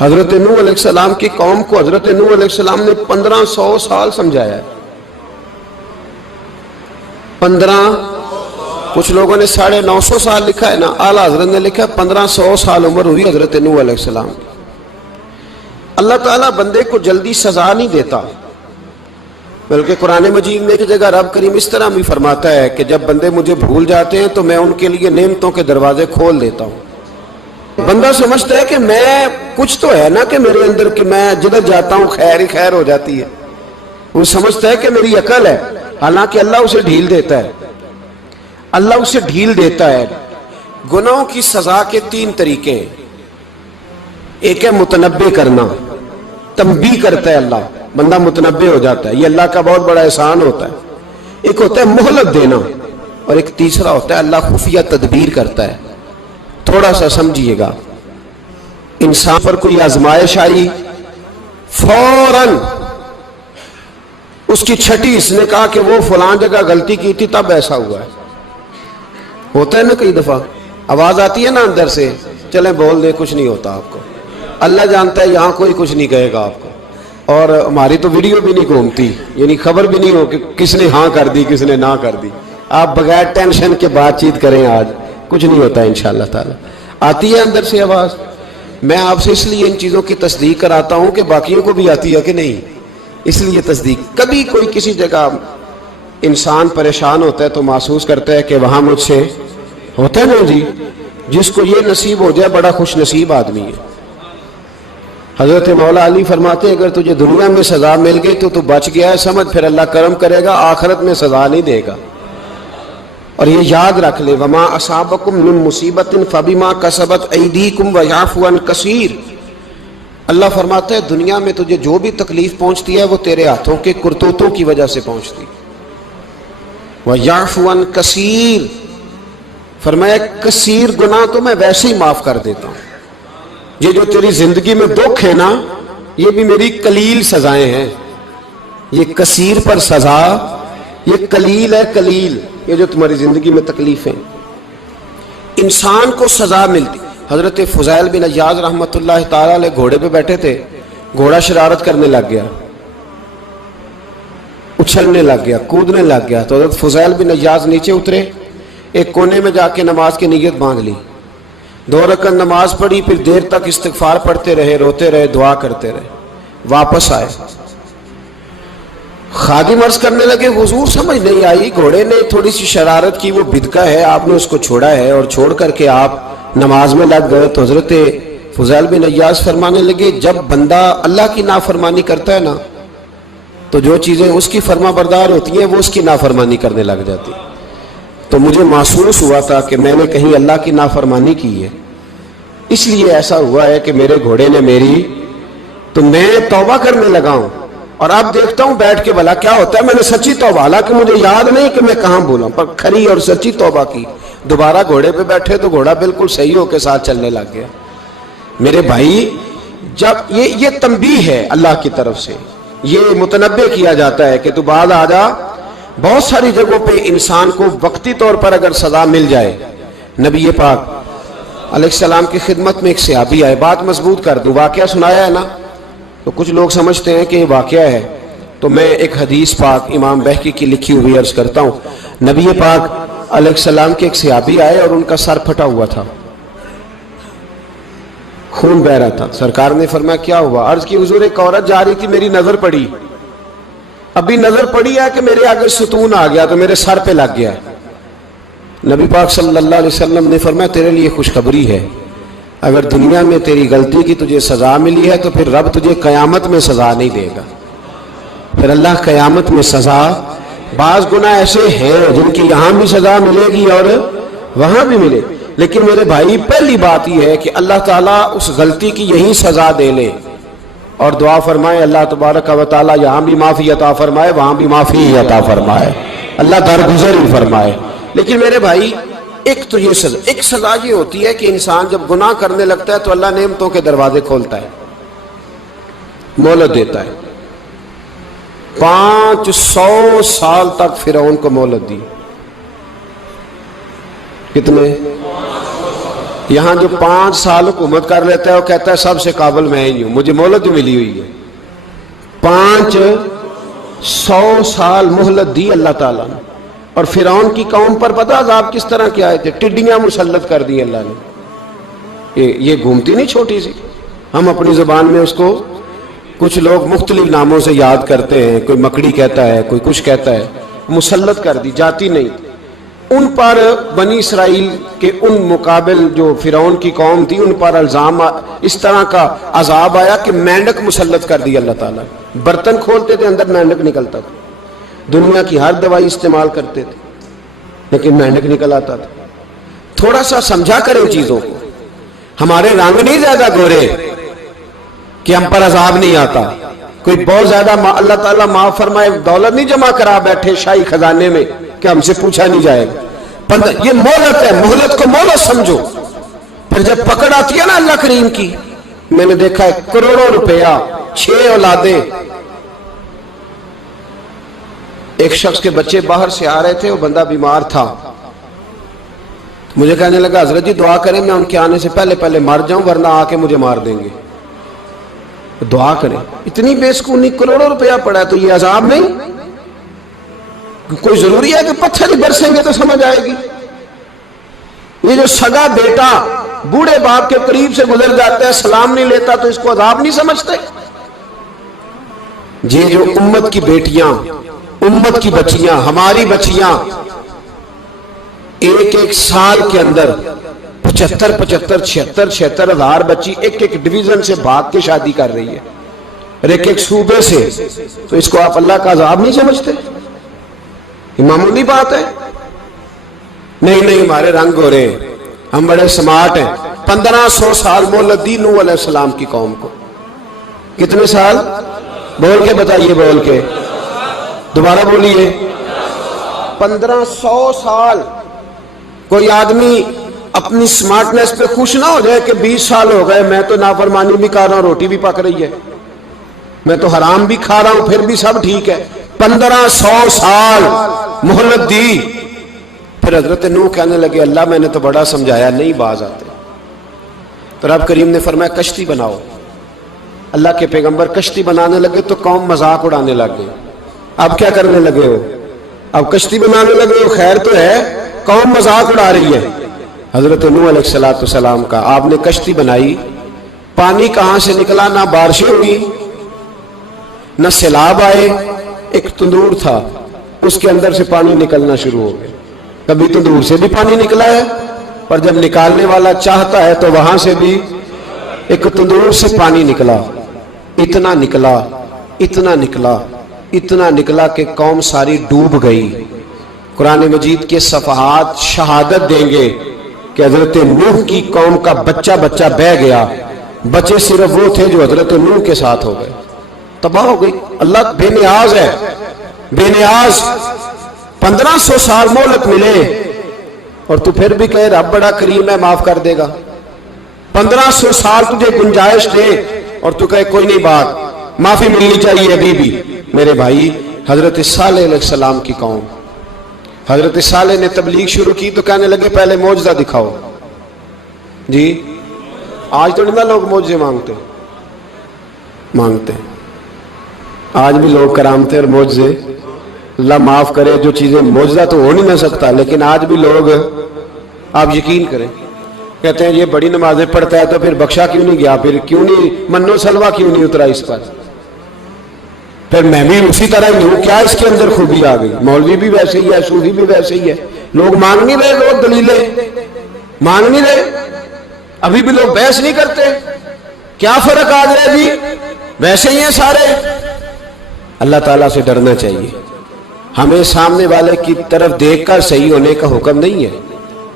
حضرت نوح علیہ السلام کی قوم کو حضرت نوح علیہ السلام نے 1500 سال سمجھایا ہے. 15، کچھ لوگوں نے 950 سال لکھا ہے نا، اعلیٰ حضرت نے لکھا 1500 سال عمر ہوئی حضرت نوح علیہ السلام کی. اللہ تعالیٰ بندے کو جلدی سزا نہیں دیتا، بلکہ قرآن مجید میں ایک جگہ رب کریم اس طرح بھی فرماتا ہے کہ جب بندے مجھے بھول جاتے ہیں تو میں ان کے لیے نعمتوں کے دروازے کھول دیتا ہوں. بندہ سمجھتا ہے کہ میں کچھ تو ہے نا کہ میرے اندر کہ میں جدھر جاتا ہوں خیر ہی خیر ہو جاتی ہے. وہ سمجھتا ہے کہ میری عقل ہے، حالانکہ اللہ اسے ڈھیل دیتا ہے. اللہ اسے ڈھیل دیتا ہے. گناہوں کی سزا کے 3 طریقے ہیں. ایک ہے متنبع کرنا، تنبیہ کرتا ہے اللہ، بندہ متنبع ہو جاتا ہے، یہ اللہ کا بہت بڑا احسان ہوتا ہے. ایک ہوتا ہے مہلت دینا، اور ایک تیسرا ہوتا ہے اللہ خفیہ تدبیر کرتا ہے. تھوڑا سا سمجھیے گا، انسان پر کوئی آزمائش آئی، فوراً اس کی چھٹی اس نے کہا کہ وہ فلان جگہ غلطی کی تھی تب ایسا ہوا ہے. ہوتا ہے نا کئی دفعہ آواز آتی ہے نا اندر سے، چلیں بول دیں کچھ نہیں ہوتا آپ کو. اللہ جانتا ہے یہاں کوئی کچھ نہیں کہے گا آپ کو، اور ہماری تو ویڈیو بھی نہیں گھومتی، یعنی خبر بھی نہیں ہو کہ کس نے ہاں کر دی کس نے نہ کر دی. آپ بغیر ٹینشن کے بات چیت کریں، آج کچھ نہیں ہوتا ہے انشاءاللہ تعالی. آتی ہے اندر سے آواز. میں آپ سے اس لیے ان چیزوں کی تصدیق کراتا ہوں کہ باقیوں کو بھی آتی ہے کہ نہیں، اس لیے تصدیق. کبھی کوئی کسی جگہ انسان پریشان ہوتا ہے تو محسوس کرتا ہے کہ وہاں مجھ سے ہوتا ہے نا جی، جس کو یہ نصیب ہو جائے بڑا خوش نصیب آدمی ہے. حضرت مولا علی فرماتے ہیں اگر تجھے دنیا میں سزا مل گئی تو بچ گیا ہے، سمجھ پھر اللہ کرم کرے گا، آخرت میں سزا نہیں دے گا. اور یہ یاد رکھ لے، وما اصابکم من مصیبت فبما کسبت ایدیکم ویعفو عن کثیر. اللہ فرماتا ہے دنیا میں تجھے جو بھی تکلیف پہنچتی ہے وہ تیرے ہاتھوں کے کرتوتوں کی وجہ سے پہنچتی. ویعفو عن کثیر، فرمایا کثیر گناہ تو میں ویسے ہی معاف کر دیتا ہوں. یہ جو تیری زندگی میں دکھ ہے نا، یہ بھی میری قلیل سزائیں ہیں. یہ کثیر پر سزا، یہ قلیل ہے قلیل. یہ جو تمہاری زندگی میں تکلیفیں، انسان کو سزا ملتی. حضرت فضیل بن عیاض رحمۃ اللہ تعالی علیہ گھوڑے پہ بیٹھے تھے، گھوڑا شرارت کرنے لگ گیا، اچھلنے لگ گیا، کودنے لگ گیا. تو حضرت فضیل بن عیاض نیچے اترے، ایک کونے میں جا کے نماز کی نیت باندھ لی، 2 رکعت نماز پڑھی، پھر دیر تک استغفار پڑھتے رہے، روتے رہے، دعا کرتے رہے. واپس آئے، خادم عرض کرنے لگے حضور سمجھ نہیں آئی، گھوڑے نے تھوڑی سی شرارت کی، وہ بدکا ہے، آپ نے اس کو چھوڑا ہے اور چھوڑ کر کے آپ نماز میں لگ گئے. تو حضرت فضیل بن عیاض فرمانے لگے جب بندہ اللہ کی نافرمانی کرتا ہے نا تو جو چیزیں اس کی فرما بردار ہوتی ہیں وہ اس کی نافرمانی کرنے لگ جاتی. تو مجھے محسوس ہوا تھا کہ میں نے کہیں اللہ کی نافرمانی کی ہے، اس لیے ایسا ہوا ہے کہ میرے گھوڑے نے میری، تو میں توبہ کرنے لگا ہوں. اور اب دیکھتا ہوں بیٹھ کے بھلا کیا ہوتا ہے. میں نے سچی توبہ، حالانکہ مجھے یاد نہیں کہ میں کہاں بولا، پر کھری اور سچی توبہ کی. دوبارہ گھوڑے پہ بیٹھے تو گھوڑا بالکل صحیح ہو کے ساتھ چلنے لگ گیا. میرے بھائی جب یہ تنبیہ ہے اللہ کی طرف سے، یہ متنبع کیا جاتا ہے کہ تو بعد آ جا. بہت ساری جگہوں پہ انسان کو وقتی طور پر اگر سزا مل جائے، نبی پاک علیہ السلام کی خدمت میں ایک صحابی آئے، بات مضبوط کر دوں، واقعہ سنایا ہے نا تو کچھ لوگ سمجھتے ہیں کہ یہ واقعہ ہے، تو میں ایک حدیث پاک امام بہقی کی لکھی ہوئی عرض کرتا ہوں. نبی پاک علیہ السلام کے ایک صحابی آئے اور ان کا سر پھٹا ہوا تھا، خون بہ رہا تھا. سرکار نے فرمایا کیا ہوا؟ عرض کی حضور ایک عورت جا رہی تھی، میری نظر پڑی، ابھی نظر پڑی ہے کہ میرے آگے ستون آ گیا تو میرے سر پہ لگ گیا. نبی پاک صلی اللہ علیہ وسلم نے فرمایا تیرے لیے خوشخبری ہے، اگر دنیا میں تیری غلطی کی تجھے سزا ملی ہے تو پھر رب تجھے قیامت میں سزا نہیں دے گا. پھر اللہ قیامت میں سزا، بعض گناہ ایسے ہیں جن کی یہاں بھی سزا ملے گی اور وہاں بھی ملے، لیکن میرے بھائی پہلی بات یہ ہے کہ اللہ تعالیٰ اس غلطی کی یہی سزا دے لے اور دعا فرمائے اللہ تبارک و تعالیٰ یہاں بھی معافی عطا فرمائے وہاں بھی معافی عطا فرمائے، اللہ درگزر ہی فرمائے. لیکن میرے بھائی ایک تو یہ سزا، ایک سزا یہ ہوتی ہے کہ انسان جب گناہ کرنے لگتا ہے تو اللہ نعمتوں کے دروازے کھولتا ہے، مہلت دیتا ہے. 500 سال تک فرعون کو مہلت دی. کتنے؟ یہاں جو 5 سال حکومت کر لیتا ہے وہ کہتا ہے سب سے قابل میں ہی ہوں، مجھے مہلت جو ملی ہوئی ہے، 500 سال مہلت دی اللہ تعالیٰ نے. اور فرعون کی قوم پر پتہ عذاب کس طرح کیا آئے تھے؟ ٹڈیاں مسلط کر دی اللہ نے. یہ گھومتی نہیں چھوٹی سی، ہم اپنی زبان میں اس کو کچھ لوگ مختلف ناموں سے یاد کرتے ہیں، کوئی مکڑی کہتا ہے، کوئی کچھ کہتا ہے. مسلط کر دی، جاتی نہیں. ان پر بنی اسرائیل کے ان مقابل جو فرعون کی قوم تھی ان پر الزام اس طرح کا عذاب آیا کہ مینڈک مسلط کر دی اللہ تعالیٰ. برتن کھولتے تھے اندر مینڈک نکلتا تھا، دنیا کی ہر دوائی استعمال کرتے تھے لیکن مینڈک نکل آتا تھا. تھوڑا سا سمجھا کریں چیزوں کو. ہمارے رنگ نہیں زیادہ گورے کہ ہم پر عذاب نہیں آتا. کوئی بہت زیادہ اللہ تعالیٰ معاف فرمائے دولت نہیں جمع کرا بیٹھے شاہی خزانے میں کہ ہم سے پوچھا نہیں جائے گا. یہ مہلت ہے، مہلت کو مہلت سمجھو. پھر جب پکڑ آتی ہے نا اللہ کریم کی، میں نے دیکھا ہے کروڑوں روپیہ، 6 اولادیں. ایک شخص کے بچے باہر سے آ رہے تھے، وہ بندہ بیمار تھا. مجھے کہنے لگا حضرت جی دعا کریں میں ان کے آنے سے پہلے مر جاؤں ورنہ آ کے مجھے مار دیں گے. دعا کریں. اتنی بے سکونی، کروڑوں روپیہ پڑا ہے تو یہ عذاب نہیں؟ کوئی ضروری ہے کہ پتھر ہی برسیں گے تو سمجھ آئے گی؟ یہ جو سگا بیٹا بوڑھے باپ کے قریب سے گزر جاتا ہے سلام نہیں لیتا تو اس کو عذاب نہیں سمجھتے؟ یہ جو امت کی بیٹیاں، امت کی بچیاں، ہماری بچیاں ایک سال کے اندر 75,000 ہزار بچی ایک ڈویژن سے بھاگ کے شادی کر رہی ہے اور ایک صوبے سے. تو اس کو آپ اللہ کا عذاب نہیں سمجھتے؟ یہ معمولی بات ہے. نہیں ہمارے رنگ ہو رہے ہیں، ہم بڑے سمارٹ ہیں. 1500 سال مہلت دی نوح علیہ السلام کی قوم کو. کتنے سال؟ بول کے بتائیے، بول کے دوبارہ بولیے. 1500 سال. کوئی آدمی اپنی سمارٹنس پہ خوش نہ ہو جائے کہ 20 سال ہو گئے میں تو نافرمانی بھی کر رہا ہوں، روٹی بھی پک رہی ہے، میں تو حرام بھی کھا رہا ہوں، پھر بھی سب ٹھیک ہے. 1500 سال مہلت دی. پھر حضرت نوح کہنے لگے اللہ میں نے تو بڑا سمجھایا نہیں باز آتے. تو رب کریم نے فرمایا کشتی بناؤ. اللہ کے پیغمبر کشتی بنانے لگے تو قوم مذاق اڑانے لگ گئی. اب کیا کرنے لگے ہو؟ اب کشتی بنانے لگے ہو، خیر تو ہے، قوم مذاق اڑا رہی ہے. حضرت نوح علیہ السلام کا آپ نے کشتی بنائی. پانی کہاں سے نکلا؟ نہ بارشیں ہوئی نہ سیلاب آئے. ایک تندور تھا اس کے اندر سے پانی نکلنا شروع ہو گیا. کبھی تندور سے بھی پانی نکلا ہے پر جب نکالنے والا چاہتا ہے تو وہاں سے بھی ایک تندور سے پانی نکلا. اتنا نکلا اتنا نکلا اتنا نکلا کہ قوم ساری ڈوب گئی. قرآن مجید کے صفحات شہادت دیں گے کہ حضرت نوح کی قوم کا بچہ بہ گیا. بچے صرف وہ تھے جو حضرت نوح کے ساتھ ہو گئے، تباہ ہو گئی. اللہ بے نیاز ہے، بے نیاز. 1500 سال مہلت ملے اور تو پھر بھی کہے رب بڑا کریم ہے معاف کر دے گا. 1500 سال تجھے گنجائش دے اور تو کہے کوئی نہیں بات معافی ملنی چاہیے ابھی بھی. میرے بھائی حضرت صالح علیہ السلام کی قوم، حضرت صالح نے تبلیغ شروع کی تو کہنے لگے پہلے معجزہ دکھاؤ. جی آج تو نہیں لوگ معجزے مانگتے آج بھی لوگ کرامتے اور معجزے. اللہ معاف کرے جو چیزیں معجزہ تو ہو نہیں نہ سکتا لیکن آج بھی لوگ، آپ یقین کریں، کہتے ہیں یہ بڑی نمازیں پڑھتا ہے تو پھر بخشا کیوں نہیں گیا، پھر کیوں نہیں منو سلوا کیوں نہیں اترا اس پر، پھر میں بھی اسی طرح ہی ہوں، کیا اس کے اندر خوبی آ گئی. مولوی بھی ویسے ہی ہے، صوفی بھی ویسے ہی ہے. لوگ مانگ نہیں رہے، لوگ دلیلیں مانگ نہیں رہے. ابھی بھی لوگ بحث نہیں کرتے. کیا فرق آ گیا جی، ویسے ہی ہیں سارے. اللہ تعالیٰ سے ڈرنا چاہیے. ہمیں سامنے والے کی طرف دیکھ کر صحیح ہونے کا حکم نہیں ہے،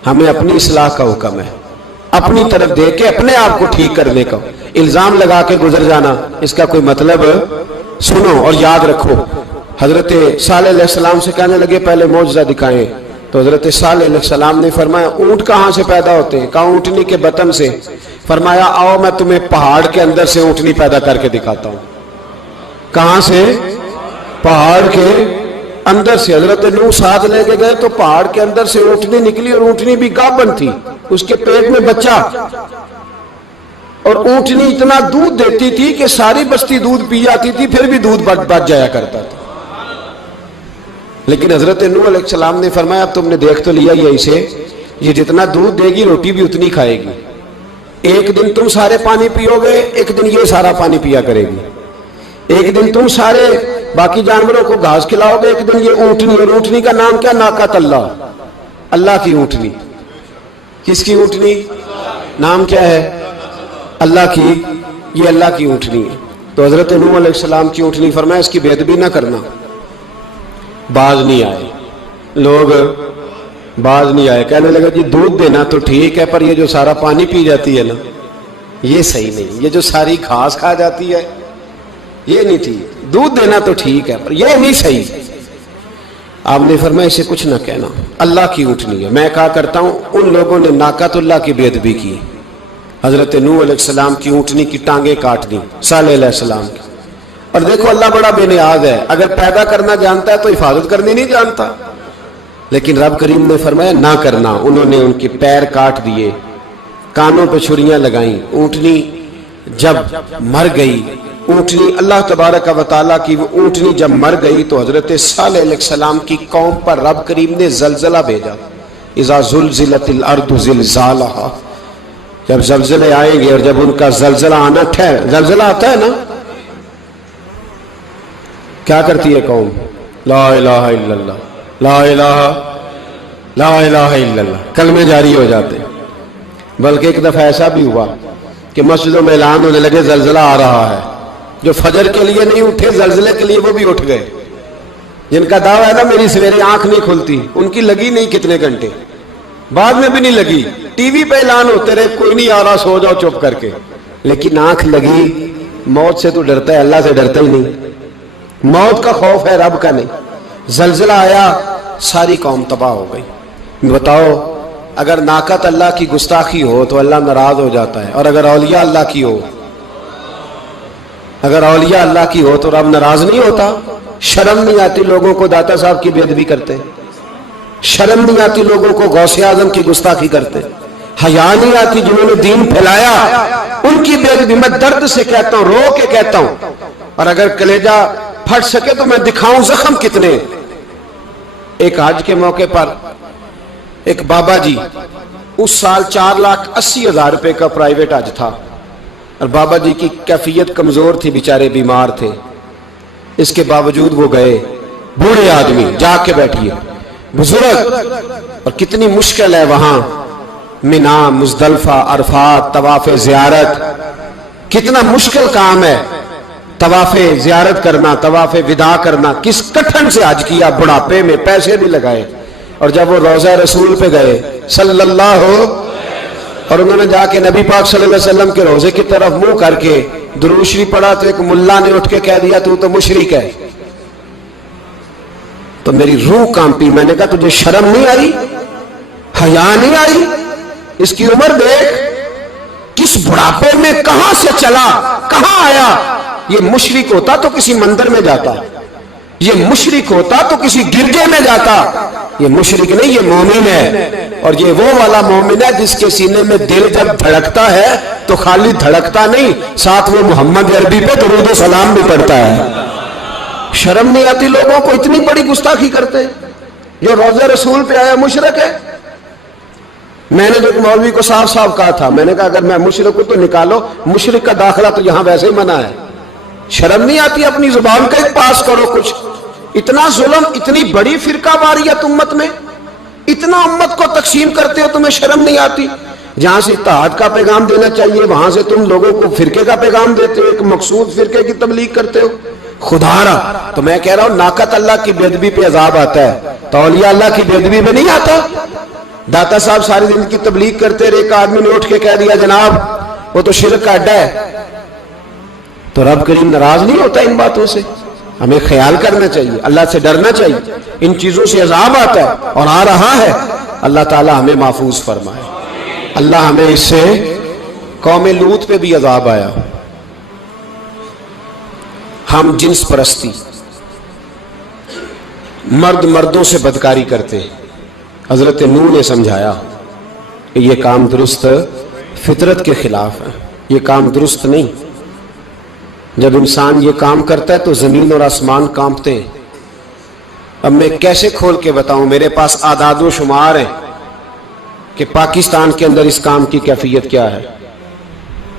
ہمیں اپنی اصلاح کا حکم ہے. اپنی طرف دیکھ کے اپنے آپ کو ٹھیک کرنے کا. الزام لگا کے گزر جانا اس کا کوئی مطلب. سنو اور یاد رکھو. حضرت صالح علیہ السلام سے کہنے لگے پہلے معجزہ دکھائیں تو حضرت صالح علیہ السلام نے فرمایا اونٹ کہاں سے پیدا ہوتے ہیں؟ کہا اونٹنی کے بطن سے. فرمایا آؤ میں تمہیں پہاڑ کے اندر سے اونٹنی پیدا کر کے دکھاتا ہوں. کہاں سے؟ پہاڑ کے اندر سے. حضرت نوح ساتھ لے کے گئے تو پہاڑ کے اندر سے اونٹنی نکلی اور اونٹنی بھی گابن تھی. اس کے پیٹ میں بچہ، اور اونٹنی اتنا دودھ دیتی تھی کہ ساری بستی دودھ پی جاتی تھی، پھر بھی دودھ بچ جایا کرتا تھا۔ لیکن حضرت نوح علیہ السلام نے فرمایا اب تم نے دیکھ تو لیا یہ اسے، یہ جتنا دودھ دے گی روٹی بھی اتنی کھائے گی، ایک دن تم سارے پانی پیو گے، ایک دن یہ سارا پانی پیا کرے گی، ایک دن تم سارے باقی جانوروں کو گھاس کھلاؤ گے، ایک دن یہ اونٹنی، اور اونٹنی کا نام کیا؟ ناقۃ اللہ، اللہ کی اونٹنی۔ کس کی اونٹنی؟ نام کیا ہے؟ اللہ کی، یہ اللہ کی اونٹنی ہے۔ تو حضرت نوح علیہ السلام کی اونٹنی فرمایا اس کی بے ادبی نہ کرنا۔ باز نہیں آئے لوگ، باز نہیں آئے، کہنے لگا جی دودھ دینا تو ٹھیک ہے، پر یہ جو سارا پانی پی جاتی ہے نا یہ صحیح نہیں، یہ جو ساری گھاس کھا جاتی ہے یہ نہیں ٹھیک، دودھ دینا تو ٹھیک ہے پر یہ نہیں صحیح۔ آپ نے فرمایا اسے کچھ نہ کہنا، اللہ کی اونٹنی ہے۔ میں کہا کرتا ہوں ان لوگوں نے ناقۃ اللہ کی بے ادبی کی، حضرت نوح علیہ السلام کی اونٹنی کی ٹانگیں کاٹ دی، صالح علیہ السلام کی۔ اور دیکھو اللہ بڑا بے نیاز ہے، اگر پیدا کرنا جانتا ہے تو حفاظت کرنی نہیں جانتا، لیکن رب کریم نے فرمایا نہ کرنا۔ انہوں نے ان کے پیر کاٹ دیے، کانوں پہ چھریاں لگائیں۔ اونٹنی جب مر گئی، اونٹنی اللہ تبارک و تعالیٰ کی وہ اونٹنی جب مر گئی تو حضرت صالح علیہ السلام کی قوم پر رب کریم نے زلزلہ بھیجا، اذا زلزلت الارض زلزالہا، جب زلزلے آئیں گے اور جب ان کا زلزلہ آنا زلزلہ آتا ہے نا کیا کرتی ہے قوم؟ لا الہ الا اللہ، لا الہ الا اللہ، کلمے جاری ہو جاتے۔ بلکہ ایک دفعہ ایسا بھی ہوا کہ مسجدوں میں اعلان ہونے لگے زلزلہ آ رہا ہے، جو فجر کے لیے نہیں اٹھے زلزلے کے لیے وہ بھی اٹھ گئے، جن کا دعویٰ ہے نا میری سویرے آنکھ نہیں کھلتی، ان کی لگی نہیں کتنے گھنٹے، بعد میں بھی نہیں لگی، ٹی وی پہ اعلان ہوتے رہے کوئی نہیں آ رہا سو جاؤ چپ کر کے، لیکن آنکھ لگی۔ موت سے تو ڈرتا ہے، اللہ سے ڈرتا ہی نہیں، موت کا خوف ہے رب کا نہیں۔ زلزلہ آیا ساری قوم تباہ ہو گئی۔ بتاؤ اگر ناقۃ اللہ کی گستاخی ہو تو اللہ ناراض ہو جاتا ہے، اور اگر اولیاء اللہ کی ہو، اگر اولیاء اللہ کی ہو تو رب ناراض نہیں ہوتا؟ شرم نہیں آتی لوگوں کو داتا صاحب کی بے ادبی کرتے؟ شرم نہیں آتی لوگوں کو غوث اعظم کی گستاخی کرتے؟ حیا نہیں آتی جنہوں نے دین پھیلایا ان کی بے ادبی؟ میں درد سے کہتا ہوں، رو کے کہتا ہوں، اور اگر کلیجہ پھٹ سکے تو میں دکھاؤں زخم کتنے۔ ایک حج کے موقع پر ایک بابا جی، اس سال 4,80,000 روپے کا پرائیویٹ حج تھا، اور بابا جی کی کیفیت کمزور تھی، بیچارے بیمار تھے، اس کے باوجود وہ گئے۔ بوڑھے آدمی، جا کے بیٹھیے، بزرگ، اور کتنی مشکل ہے وہاں منا، مزدلفہ، عرفات، طواف زیارت، کتنا مشکل کام ہے طواف زیارت کرنا، طواف وداع کرنا۔ کس کٹھن سے حج کیا، بڑھاپے میں پیسے بھی لگائے، اور جب وہ روضہ رسول پہ گئے صلی اللہ، اور انہوں نے جا کے نبی پاک صلی اللہ علیہ وسلم کے روضے کی طرف منہ کر کے درود شریف پڑھا تو ایک ملا نے اٹھ کے کہہ دیا تو مشرک ہے۔ تو میری روح کانپی، میں نے کہا تجھے شرم نہیں آئی، حیا نہیں آئی؟ اس کی عمر دیکھ، کس بڑھاپے میں کہاں سے چلا، کہاں آیا۔ یہ مشرک ہوتا تو کسی مندر میں جاتا، یہ مشرک ہوتا تو کسی گرجے میں جاتا، یہ مشرک نہیں، یہ مومن ہے، اور یہ وہ والا مومن ہے جس کے سینے میں دل جب دھڑکتا ہے تو خالی دھڑکتا نہیں، ساتھ وہ محمد عربی پہ درود و سلام بھی پڑھتا ہے۔ شرم نہیں آتی لوگوں کو؟ اتنی بڑی گستاخی کرتے، جو روضہ رسول پہ آیا مشرک ہے۔ میں نے جو مولوی کو صاف صاف کہا تھا، میں نے کہا اگر میں مشرک ہوں تو نکالو، مشرک کا داخلہ تو یہاں ویسے ہی منع ہے۔ شرم نہیں آتی؟ اپنی زبان کا ایک پاس کرو کچھ۔ اتنا ظلم، اتنی بڑی فرقہ واریت امت میں، اتنا امت کو تقسیم کرتے ہو، تمہیں شرم نہیں آتی؟ جہاں سے اتحاد کا پیغام دینا چاہیے وہاں سے تم لوگوں کو فرقے کا پیغام دیتے ہو، ایک مقصود فرقے کی تبلیغ کرتے ہو۔ خدا رہا تو میں کہہ رہا ہوں ناقۃ اللہ کی بے ادبی پہ عذاب آتا ہے، تو اولیاء اللہ کی بے ادبی پہ نہیں آتا۔ داتا صاحب ساری دن کی تبلیغ کرتے رہے، ایک آدمی نے اٹھ کے کہہ دیا جناب وہ تو شرک کا اڈا ہے، تو رب کریم ناراض نہیں ہوتا ان باتوں سے؟ ہمیں خیال کرنا چاہیے، اللہ سے ڈرنا چاہیے۔ ان چیزوں سے عذاب آتا ہے اور آ رہا ہے، اللہ تعالی ہمیں محفوظ فرمائے۔ اللہ ہمیں اس سے، قوم لوط پہ بھی عذاب آیا، ہم جنس پرستی، مرد مردوں سے بدکاری کرتے، حضرت نوح نے سمجھایا کہ یہ کام درست فطرت کے خلاف ہے، یہ کام درست نہیں۔ جب انسان یہ کام کرتا ہے تو زمین اور آسمان کانپتے ہیں۔ اب میں کیسے کھول کے بتاؤں، میرے پاس اعداد و شمار ہیں کہ پاکستان کے اندر اس کام کی کیفیت کیا ہے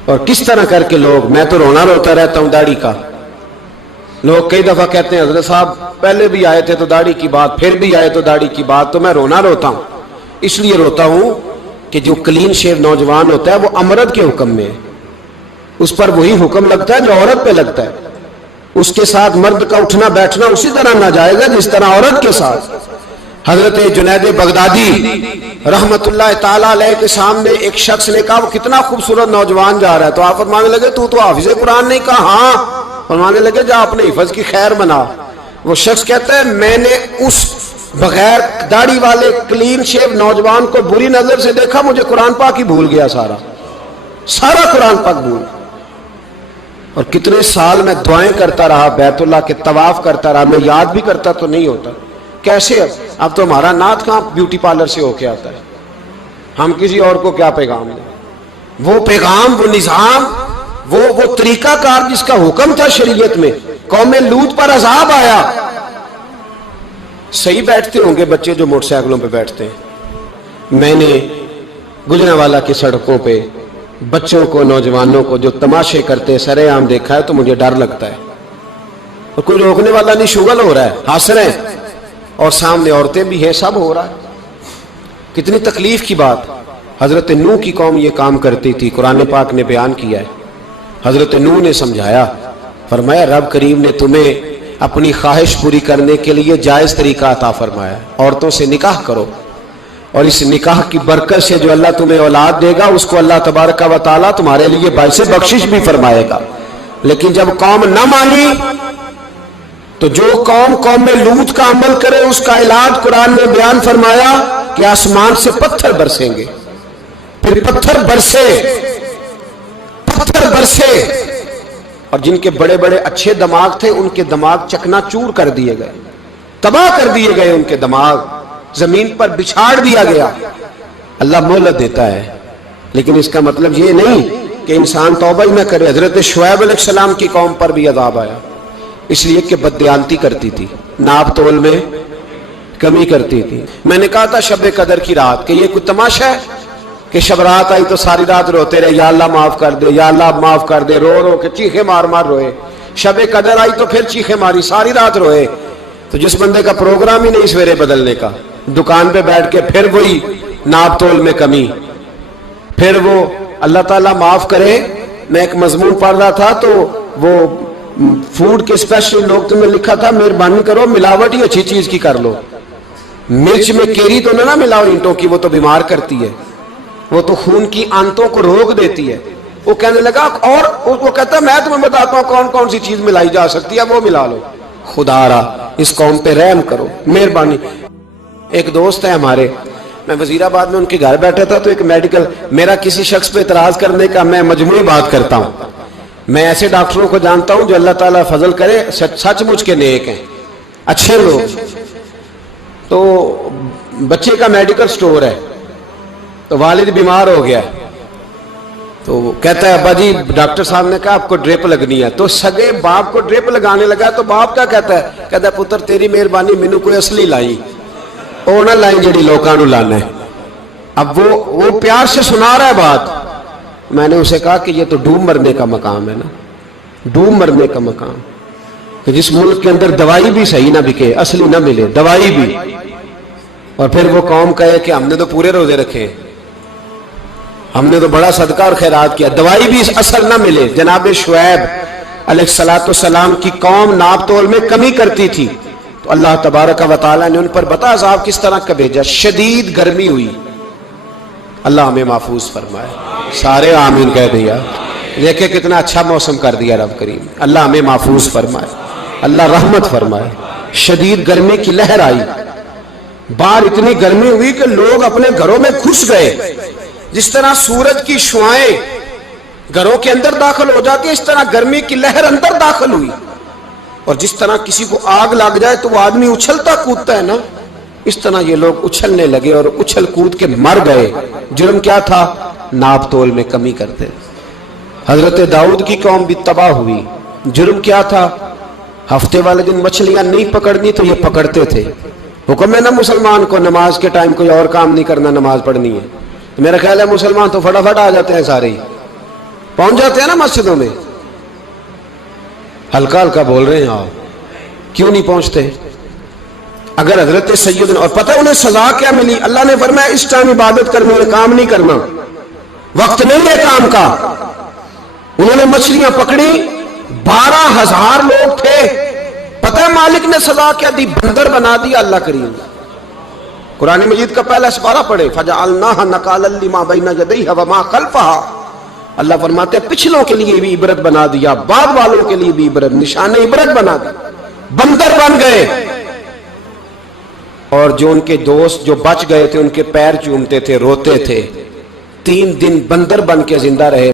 اور کس طرح کر کے لوگ، میں تو رونا روتا رہتا ہوں داڑھی کا۔ لوگ کئی دفعہ کہتے ہیں حضرت صاحب پہلے بھی آئے تھے تو داڑھی کی بات، پھر بھی آئے تو داڑھی کی بات، تو میں رونا روتا ہوں۔ اس لیے روتا ہوں کہ جو کلین شیو نوجوان ہوتا ہے وہ امرد کے حکم میں ہے، اس پر وہی حکم لگتا ہے جو عورت پہ لگتا ہے۔ اس کے ساتھ مرد کا اٹھنا بیٹھنا اسی طرح ناجائز ہے جس طرح عورت کے ساتھ۔ حضرت جنید بغدادی رحمت اللہ تعالی علیہ کے سامنے ایک شخص نے کہا وہ کتنا خوبصورت نوجوان جا رہا ہے، تو آپ فرمانے لگے تو حافظ قرآن نہیں؟ کہا ہاں۔ فرمانے لگے جا اپنے حفظ کی خیر بنا۔ وہ شخص کہتا ہے میں نے اس بغیر داڑھی والے کلین شیو نوجوان کو بری نظر سے دیکھا، مجھے قرآن پاک ہی بھول گیا، سارا قرآن پاک بھول۔ اور کتنے سال میں دعائیں کرتا رہا، بیت اللہ کے طواف کرتا رہا، میں یاد بھی کرتا تو نہیں ہوتا۔ کیسے اب تو ہمارا نعت کہاں بیوٹی پارلر سے ہو کے آتا ہے، ہم کسی اور کو کیا پیغام دیں؟ وہ پیغام، وہ نظام، وہ طریقہ کار جس کا حکم تھا شریعت میں، قوم لوط پر عذاب آیا۔ صحیح بیٹھتے ہوں گے بچے جو موٹر سائیکلوں پہ بیٹھتے ہیں، میں نے گجرانوالہ کی سڑکوں پہ بچوں کو، نوجوانوں کو جو تماشے کرتے سر عام دیکھا ہے تو مجھے ڈر لگتا ہے، اور کوئی روکنے والا نہیں، شغل ہو رہا ہے، ہنس رہے ہیں، اور سامنے عورتیں بھی ہیں، سب ہو رہا ہے۔ کتنی تکلیف کی بات۔ حضرت نوح کی قوم یہ کام کرتی تھی، قرآن پاک نے بیان کیا ہے۔ حضرت نوح نے سمجھایا، فرمایا رب کریم نے تمہیں اپنی خواہش پوری کرنے کے لیے جائز طریقہ عطا فرمایا، عورتوں سے نکاح کرو، اور اس نکاح کی برکت سے جو اللہ تمہیں اولاد دے گا اس کو اللہ تبارک و تعالیٰ تمہارے لیے باعث بخشش بھی فرمائے گا۔ لیکن جب قوم نہ مانی تو جو قوم میں لوط کا عمل کرے اس کا علاج قرآن نے بیان فرمایا کہ آسمان سے پتھر برسیں گے، پھر پتھر برسے، اور جن کے بڑے بڑے اچھے دماغ تھے ان کے دماغ چکنا چور کر دیے گئے، تباہ کر دیے گئے، ان کے دماغ زمین پر بچھاڑ دیا گیا۔ اللہ مہلت دیتا ہے، لیکن اس کا مطلب یہ نہیں کہ انسان توبہ ہی نہ کرے۔ حضرت شعیب علیہ السلام کی قوم پر بھی عذاب آیا، اس لیے کہ بددیانتی کرتی تھی، ناپ تول میں کمی کرتی تھی۔ میں نے کہا تھا شب قدر کی رات کہ یہ کوئی تماشا ہے کہ شب رات آئی تو ساری رات روتے رہے، یا اللہ معاف کر دے، یا اللہ معاف کر دے، رو رو کے چیخے مار مار روئے۔ شب قدر آئی تو پھر چیخے ماری، ساری رات روئے۔ تو جس بندے کا پروگرام ہی نہیں سویرے بدلنے کا، دکان پہ بیٹھ کے پھر وہی ناپ تول میں کمی، پھر وہ اللہ تعالیٰ معاف کرے۔ میں ایک مضمون پڑھ رہا تھا تو وہ فوڈ کے اسپیشل لوگ تمہیں لکھا تھا مہربانی کرو ملاوٹ ہی اچھی چیز کی کر لو، مرچ میں کیری تو نہ ملاؤ اینٹوں کی، وہ تو بیمار کرتی ہے، وہ تو خون کی آنتوں کو روک دیتی ہے۔ وہ کہنے لگا، اور وہ کہتا میں تمہیں بتاتا ہوں کون کون سی چیز ملائی جا سکتی ہے، وہ ملا لو۔ خدا را اس قوم پہ رحم کرو، مہربانی۔ ایک دوست ہے ہمارے، میں وزیر آباد میں ان کے گھر بیٹھا تھا تو ایک میڈیکل، میرا کسی شخص پہ اعتراض کرنے کا میں مجموعی بات کرتا ہوں۔ میں ایسے ڈاکٹروں کو جانتا ہوں جو اللہ تعالیٰ فضل کرے سچ مچ کے نیک ہیں، اچھے لوگ۔ تو بچے کا میڈیکل سٹور ہے، تو والد بیمار ہو گیا، تو وہ کہتا ہے ابا جی ڈاکٹر صاحب نے کہا آپ کو ڈرپ لگنی ہے، تو سگے باپ کو ڈرپ لگانے لگا، تو باپ کیا کہتا ہے پتر تیری مہربانی مینوں کوئی اصلی لائی، وہ نہ لائی جڑی لوکاں نوں لانا ہے۔ اب وہ پیار سے سنا رہا ہے بات۔ میں نے اسے کہا کہ یہ تو ڈوب مرنے کا مقام ہے نا، ڈوب مرنے کا مقام، کہ جس ملک کے اندر دوائی بھی صحیح نہ بکے، اصلی نہ ملے دوائی بھی، اور پھر وہ قوم کہے کہ ہم نے تو پورے روزے رکھے، ہم نے تو بڑا صدقہ اور خیرات کیا، دوائی بھی اثر نہ ملے۔ جناب شعیب علیہ السلام کی قوم ناپ تول میں کمی کرتی تھی، تو اللہ تبارک و تعالیٰ نے ان پر بتا عذاب کس طرح کا بھیجا، شدید گرمی ہوئی۔ اللہ ہمیں محفوظ فرمائے، سارے آمین کہہ دیا۔ دیکھیں کتنا اچھا موسم کر دیا رب کریم، اللہ ہمیں محفوظ فرمائے، اللہ رحمت فرمائے۔ شدید گرمی کی لہر آئی، باہر اتنی گرمی ہوئی کہ لوگ اپنے گھروں میں گھس گئے۔ جس طرح سورج کی شعائیں گھروں کے اندر داخل ہو جاتی ہے، اس طرح گرمی کی لہر اندر داخل ہوئی، اور جس طرح کسی کو آگ لگ جائے تو وہ آدمی اچھلتا کودتا ہے نا، اس طرح یہ لوگ اچھلنے لگے اور اچھل کود کے مر گئے۔ جرم کیا تھا؟ ناپ تول میں کمی کرتے۔ حضرت داؤد کی قوم بھی تباہ ہوئی۔ جرم کیا تھا؟ ہفتے والے دن مچھلیاں نہیں پکڑنی تو یہ پکڑتے تھے۔ حکم ہے نا مسلمان کو نماز کے ٹائم کوئی اور کام نہیں کرنا، نماز پڑھنی ہے۔ میرا خیال ہے مسلمان تو فٹافٹ آ جاتے ہیں، سارے ہی پہنچ جاتے ہیں نا مسجدوں میں۔ ہلکا ہلکا بول رہے ہیں آپ، کیوں نہیں پہنچتے؟ اگر حضرت سیدنا، اور پتہ انہیں سزا کیا ملی؟ اللہ نے فرمایا اس ٹائم عبادت کرنی ہے، کام نہیں کرنا، وقت نہیں ہے کام کا۔ انہوں نے مچھلیاں پکڑی، 12,000 لوگ تھے۔ پتہ ہے مالک نے سزا کیا دی؟ بندر بنا دیا اللہ کریم۔ قرآن مجید کا پہلا سپارہ پڑھے، فَجَعَلْنَاهَا نَكَالًا لِمَا بَيْنَ يَدَيْهَا وَمَا خَلْفَهَا۔ اللہ فرماتے ہیں پچھلوں کے لیے بھی عبرت بنا دیا، بعد والوں کے لیے بھی عبرت، نشان عبرت بنا دیا۔ بندر بن گئے، اور جو ان کے دوست جو بچ گئے تھے ان کے پیر چومتے تھے، روتے تھے۔ 3 دن بندر بن کے زندہ رہے۔